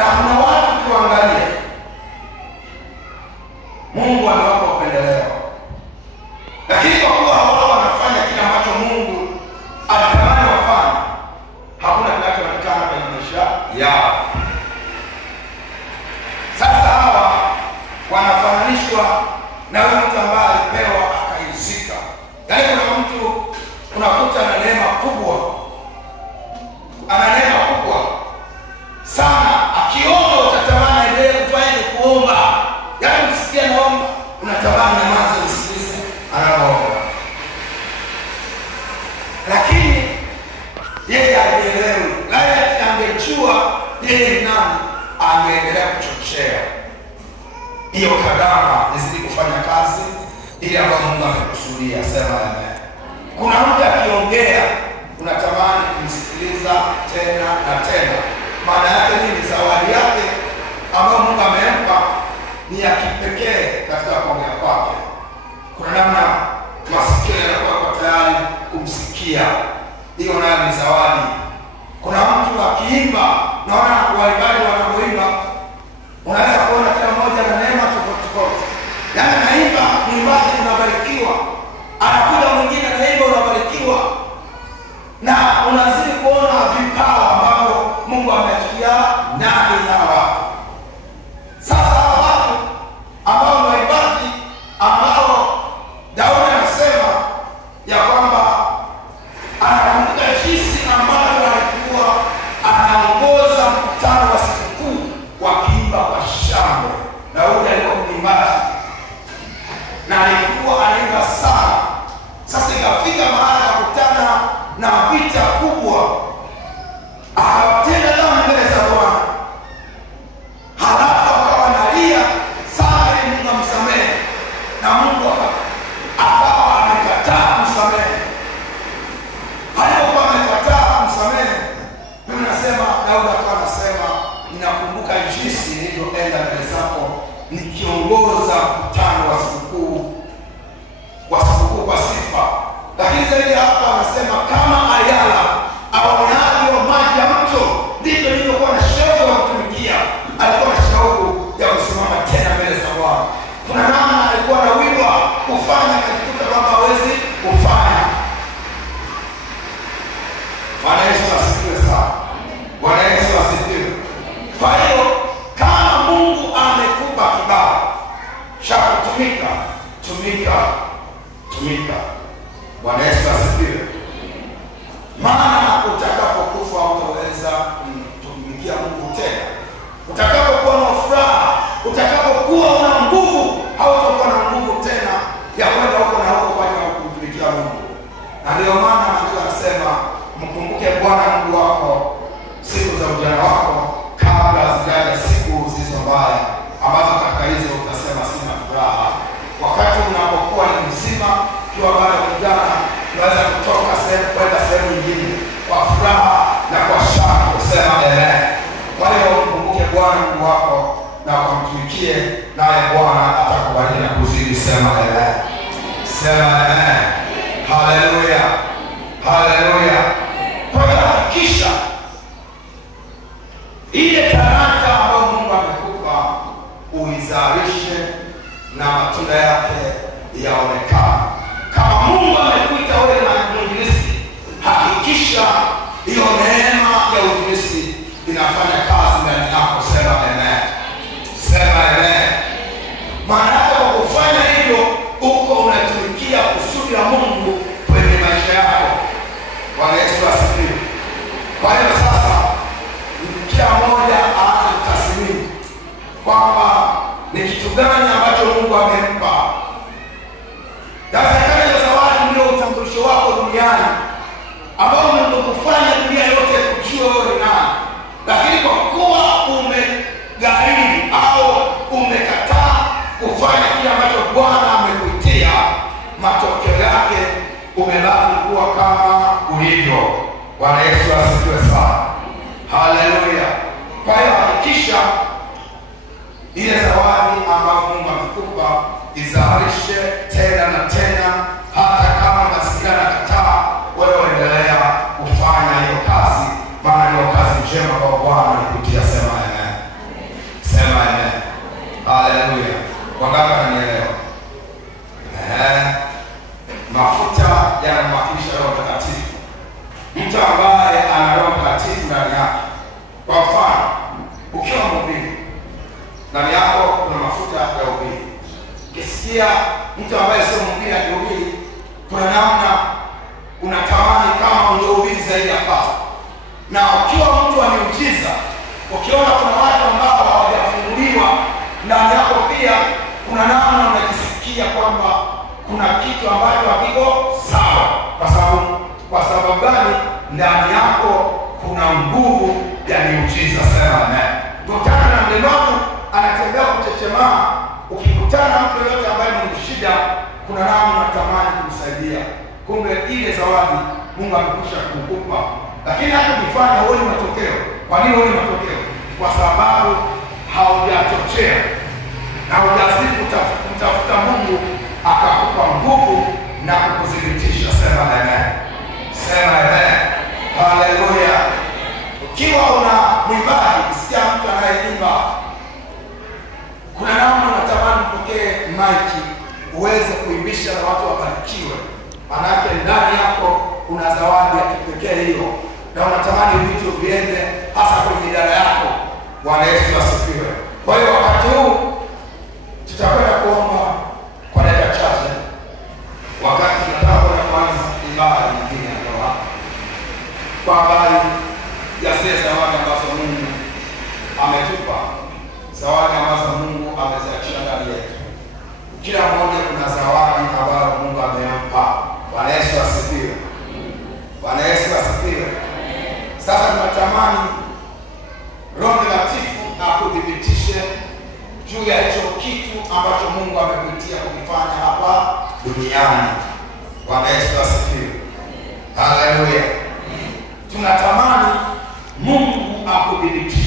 Na kuna watu kuangalia, Mungu anawapa upendeleo, lakini kwa kuwa wao wanafanya kile ambacho Mungu alitamani wafanye, hakuna kinachoonekana kwenye maisha yao. Sasa hawa wanafananishwa na yule mtu ambaye alipewa akaizika. Yaani kuna mtu unakuta ana neema kubwa, ana neema kubwa sana, akiomba utatamani endelee kufanya kuomba. Yaani msikia naomba, unatamani nyamaza usikilize anaomba. Lakini yeye alielewi, laiti angejua yeye ni nani, angeendelea kuchochea hiyo kadama izidi kufanya kazi ili ambayo Mungu amekusudia. Sema amen. Kuna mtu akiongea unatamani kumsikiliza tena na tena. Maana yake ni zawadi yake ambayo Mungu amempa ni ya kipekee katika kuongea kwake. Kuna namna masikio yanakuwa tayari kumsikia. Hiyo nayo ni zawadi. Kuna mtu akiimba, naona waimbaji wanapoimba unaweza kuona kila mmoja na neema tofauti tofauti. Yaani naimba mwimbaji unabarikiwa, anakuja mwingine naimba unabarikiwa, na unazidi kuona vipawa ambavyo Mungu ametia ndani ya watu. Sasa hawa watu ambao ni waimbaji ambao Daudi anasema ya kwamba anakumbuka jinsi ambavyo alikuwa anaongoza mkutano wa sikukuu wakiimba kwa shangwe. Daudi alikuwa mwimbaji na alikuwa anaimba sana. Sasa ikafika mahali akakutana na vita kubwa, akatenda dhambi mbele za Bwana, halafu akawa analia sana ili Mungu amsamehe, na Mungu akawa amekataa kumsamehe. Alipokuwa amekataa kumsamehe, mimi nasema Daudi akawa anasema, ninakumbuka jinsi nilivyoenda mbele zako nikiongoza mkutano wa sikukuu kwa sifa. Lakini zaidi hapa anasema kama ayala aoneavyo maji ya mto, ndivyo nilivyokuwa na shauku ya kutumikia. Alikuwa na shauku ya kusimama tena mbele za Bwana. Kuna namna alikuwa na wiwa kufanya akajikuta kwamba hawezi kufanya. Bwana Yesu asifiwe sana. Bwana Yesu asifiwe. Kwa hiyo kama Mungu amekupa kibali cha kutumika, tumika. Bwana Yesu asifiwe. Maana utakapokufa utaweza kumtumikia Mungu tena. Utakapokuwa na furaha, utakapokuwa una nguvu, hautakuwa na nguvu tena ya kwenda huko na huko kwa ajili ya kumtumikia Mungu. Na ndio maana Mungu anasema mkumbuke Bwana Mungu wako siku za ujana wako kabla hazijaja siku zilizo mbaya, ambazo katika hizo utasema sina furaha. Wakati unapokuwa ni mzima, kiwa bado kijana, unaweza kutoka sehemu kwenda sehemu nyingine kwa furaha na kwa shangwe. Sema amen. Kwa hiyo mkumbuke Bwana Mungu wako na kumtumikie, naye Bwana atakubariki na kuzidi. Sema amen. Sema amen. Haleluya. Haleluya. Kwa hiyo hakikisha ile talanta ambayo Mungu amekupa uizalishe na matunda yake yaonekane. Kama Mungu amekuita wewe na mwinjilisti, hakikisha hiyo neema ya uinjilisti inafanya kazi ndani yako. Sema amen. Sema amen. Maana kwa kufanya hivyo uko unatumikia kusudi la Mungu kwenye maisha yako. Bwana Yesu asifiwe. Kwa hiyo sasa kila mmoja aanze kutathmini kwamba ni kitu gani ambacho Mungu amempa. Yawezekana zawadi ndio utambulisho wako duniani ambao umekufanya dunia yote kujua wewe ni nani. Lakini kwa kuwa umegharimu au umekataa kufanya kile ambacho Bwana amekuitia, matokeo yake umebaki kuwa kama ulivyo. Bwana Yesu asifiwe sana. Haleluya. Kwa hiyo hakikisha ile zawadi ambayo Mungu amekupa izalishe tena na tena, hata kama mazingira yanakataa, wewe endelea kufanya hiyo kazi, maana hiyo kazi njema kwa Bwana alikutia. Sema amen. ndani yako kuna mafuta ya ubiri. Ukisikia mtu ambaye sio mhubiri akihubiri, kuna namna unatamani kama ungehubiri zaidi ya pale. Na ukiwa mtu wa miujiza, ukiona kuna watu ambao hawajafunguliwa ndani yako, pia kuna namna unajisikia kwamba kuna kitu ambacho hakiko sawa. Kwa sababu gani? Ndani yako kuna nguvu ya miujiza. Sema amen. Kutana na mlemavu anatembea kuchechemaa, ukikutana na mtu yote ambaye ni shida, kuna namna unatamani kumsaidia. Kumbe ile zawadi Mungu amekwisha kukupa, lakini hata ukifanya uone matokeo. Kwa nini uone matokeo? Kwa sababu haujachochea na hujazidi kutafuta Mungu akakupa nguvu na kukudhibitisha. Sema amen. Sema amen. Haleluya. Ukiwa una mwimbaji, ukisikia mtu anayeimba, kuna namna unatamani upokee maiki uweze kuimbisha na watu wabarikiwe. Manake ndani yako una zawadi ya kipekee hiyo, na unatamani vitu viende hasa kwenye idara yako. Bwana Yesu asifiwe. Kwa hiyo wakati huu tutakwenda kuomba kwa dakika chache, wakati tunataka kuanza ibada nyingine ya ndoa, kwa habari ya zile zawadi ambazo Mungu ametupa, zawadi ambazo Mungu ameziachia ndani yetu. Kila mmoja kuna zawadi ambayo Mungu amempa. Bwana Yesu asifiwe. Bwana Yesu asifiwe. Sasa tunatamani Roho Mtakatifu akudhibitishe juu ya hicho kitu ambacho Mungu amekuitia kukifanya hapa duniani. Bwana Yesu asifiwe. Haleluya. Tunatamani Mungu akudhibitishe